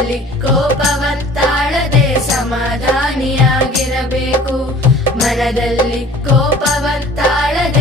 ಮನಸ್ಸಿನಲ್ಲಿ ಕೋಪವಂತಾಳದೆ ಸಮಾಧಾನಿಯಾಗಿರಬೇಕು. ಮನದಲ್ಲಿ ಕೋಪವಂತಾಳದೆ